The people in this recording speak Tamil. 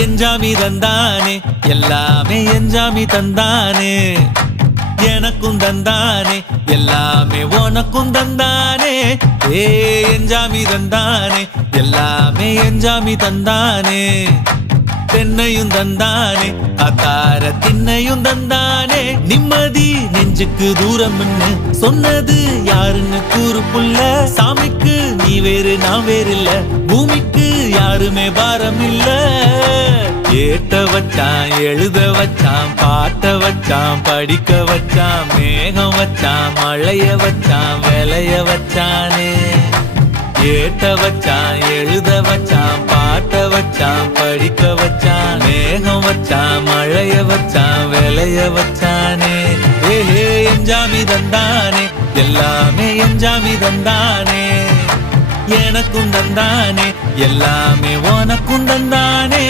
எஞ்சாமி தந்தானே எல்லாமே எஞ்சாமி தந்தானே எனக்கும் தந்தானே எல்லாமே உனக்கும் தந்தானே ஏ எஞ்சாமி தந்தானே எல்லாமே எஞ்சாமி தந்தானே தென்னையும் தந்தானே அத்தார திண்ணையும் தந்தானே நிம்மதி நெஞ்சுக்கு தூரம்னு சொன்னது யாருன்னு கூறு புள்ள சாமிக்கு நீ வேறு நான் வேறு இல்ல பூமிக்கு யாருமே பாரம் இல்ல ஏத்த வச்சான் எழுத வச்சான் பாட்ட வச்சான் படிக்க வச்சான் மேகம் வச்சான் மழைய வச்சான் விளைய வச்சானே ஏத்த வச்சான் எழுத வச்சான் பாட்ட வச்சான் படிக்க வச்சான் மேகம் வச்சான் மழைய வச்சான் விளைய வச்சானே ஏஹே எஞ்சாமி தந்தானே எல்லாமே எஞ்சாமி தந்தானே எனக்கும் தந்தானே எல்லாமே உனக்கும் தந்தானே